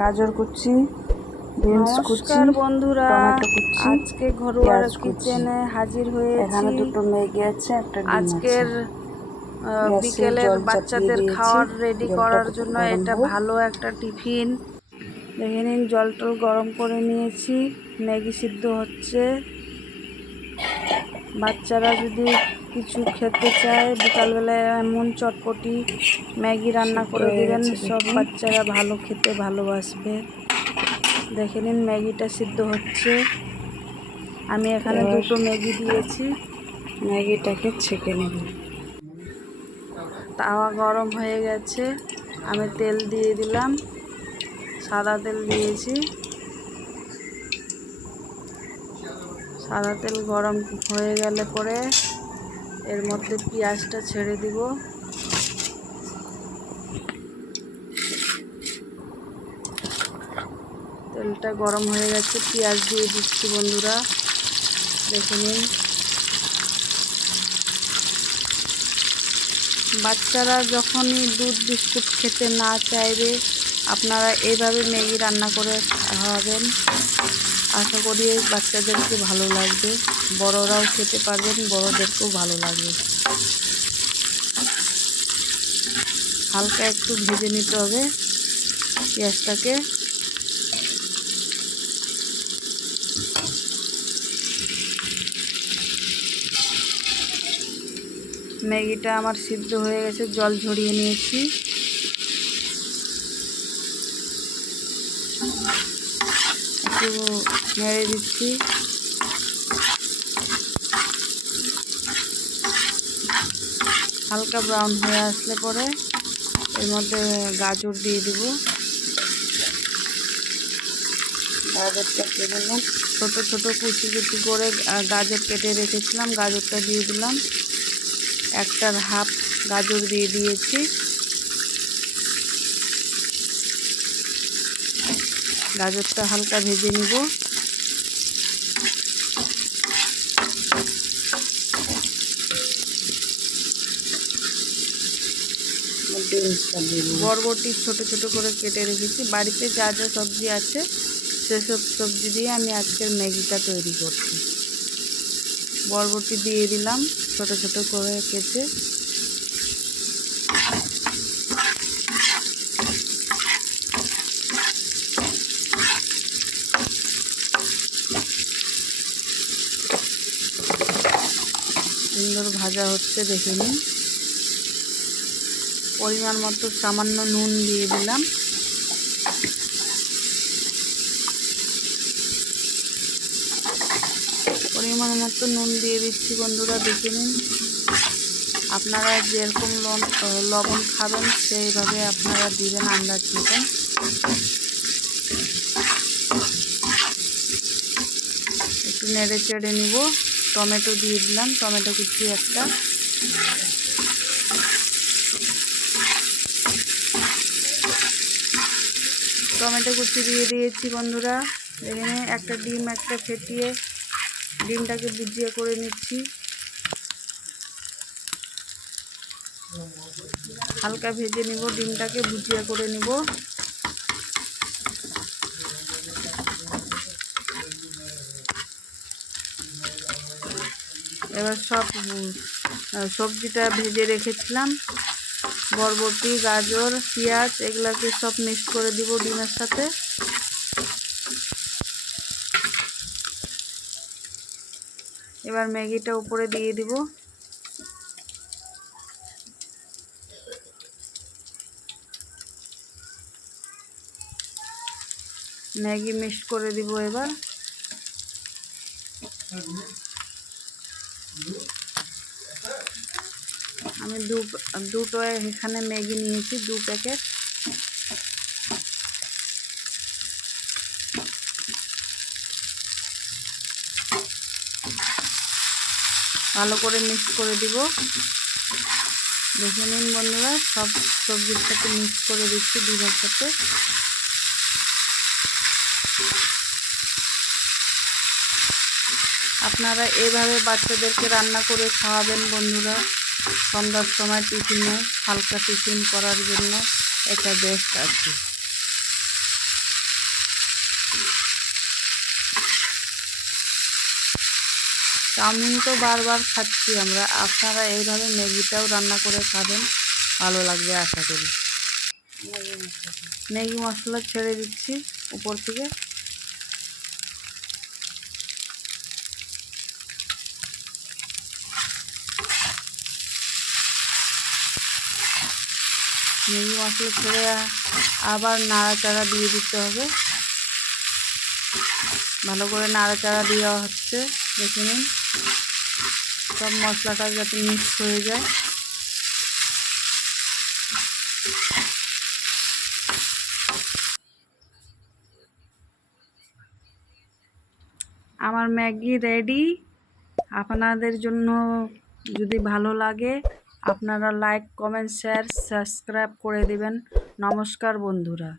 গাজর কুচি বিনস কুচি বন্ধুরা। টমেটো কুচি আজকে ঘরোয়া। কিচেনে হাজির এখানে দুটো ম্যাগি আছে একটা ডিম আজকের বিকেলের বাচ্চাদের। খাওয়ার রেডি করার জন্য এটা ভালো একটা টিফিন। দেখে নিন জল টল গরম করে নিয়েছি। ম্যাগি সিদ্ধ হচ্ছে। বাচ্চারা যদি কিছু খেতে চায় বিকালবেলায় এমন চটপটি ম্যাগি রান্না করে দেবেন সব বাচ্চারা ভালো খেতে ভালোবাসবে। দেখে নিন ম্যাগিটা সিদ্ধ হচ্ছে। আমি এখানে দুটো ম্যাগি দিয়েছি। ম্যাগিটাকে ছেঁকে নেব। তাওয়া গরম হয়ে গেছে। আমি তেল দিয়ে দিলাম। সাদা তেল দিয়েছি। সাদা তেল গরম হয়ে গেলে পরে এর মধ্যে পেঁয়াজটা ছেড়ে দিব। তেলটা গরম হয়ে গেছে, পেঁয়াজ দিয়ে দিচ্ছি বন্ধুরা। দেখে নিন। বাচ্চারা যখনই দুধ বিস্কুট খেতে না চাইবে আপনারা এইভাবে ম্যাগি রান্না করে খাওয়াবেন। আশা করি বাচ্চাদেরকে ভালো লাগবে। বড়রাও খেতে পারবেন, বড়দেরকেও ভালো লাগবে। হালকা একটু ভেজে নিতে হবে পেঁয়াজটাকে। ম্যাগিটা আমার সিদ্ধ হয়ে গেছে, জল ঝরিয়ে নিয়েছি। একটু নেড়ে দিচ্ছি। হালকা ব্রাউন হয়ে আসলে পরে এর মধ্যে গাজর দিয়ে দিব। গাজরটা দিয়ে দিলাম। ছোট ছোট কুচি কুচি করে গাজর কেটে রেখেছিলাম, গাজরটা দিয়ে দিলাম। একটার হাফ গাজর দিয়ে দিয়েছি। গাজরটা হালকা ভেজে নিব। বরবটি ছোট ছোট করে কেটে রেখেছি। বাড়িতে যা যা সবজি আছে, সেসব সবজি দিয়ে আমি আজকের ম্যাগিটা তৈরি করছি। বরবটি দিয়ে দিলাম, ছোট ছোট করে কেটে সুন্দর ভাজা হচ্ছে, দেখে নিন। পরিমাণ মতো সামান্য নুন দিয়ে দিলাম। পরিমাণ মতো নুন দিয়ে দিচ্ছি বন্ধুরা, দেখে নিন। আপনারা যেরকম লবণ খাবেন, সেইভাবে আপনারা দিবেন আন্দাজ মতন একটু নেড়ে চেড়ে নিব। টমেটো দিয়ে দিলাম, টমেটো কুচি একটা। টমেটো কুচি দিয়ে দিয়েছি বন্ধুরা এখানে একটা ডিম, একটা ফেটিয়ে ডিমটাকে বুজিয়ে করে নিচ্ছি। হালকা ভেজে নিব, ডিমটাকে ভুজিয়া করে নিব। এবার সব সবজিটা ভেজে রেখেছিলাম। বরবটি, গাজর, পেঁয়াজ, এগুলাকে সব মিক্স করে দিব ডিমের সাথে। এবার ম্যাগিটা উপরে দিয়ে দিব। ম্যাগি মিক্স করে দিব এবার। আমি দু, দুটো এখানে ম্যাগি নিয়েছি, দু প্যাকেট। ভালো করে মিক্স করে দিব। দেখে নিন বন্ধুরা, সব সবজির সাথে মিক্স করে দিচ্ছি ডিমের সাথে। আপনারা এভাবে বাচ্চাদেরকে রান্না করে খাওয়াবেন বন্ধুরা। সন্ধ্যার সময় টিফিনে হালকা টিফিন করার জন্য এটা বেস্ট আর কি। চাউমিন তো বারবার খাচ্ছি আমরা। আপনারা এইভাবে ম্যাগিটাও রান্না করে খাবেন। ভালো লাগবে আশা করি। ম্যাগি মশলা ছেড়ে দিচ্ছি উপর থেকে। ম্যাগি মশলা ছেড়ে আবার নাড়াচাড়া দিয়ে দিতে হবে। ভালো করে নাড়াচাড়া দেওয়া হচ্ছে, দেখে নিন। সব মশলাটা যাতে মিক্স হয়ে যায়। আমার ম্যাগি রেডি। আপনাদের জন্য যদি ভালো লাগে আপনারা লাইক কমেন্ট শেয়ার সাবস্ক্রাইব করে দিবেন। নমস্কার বন্ধুরা।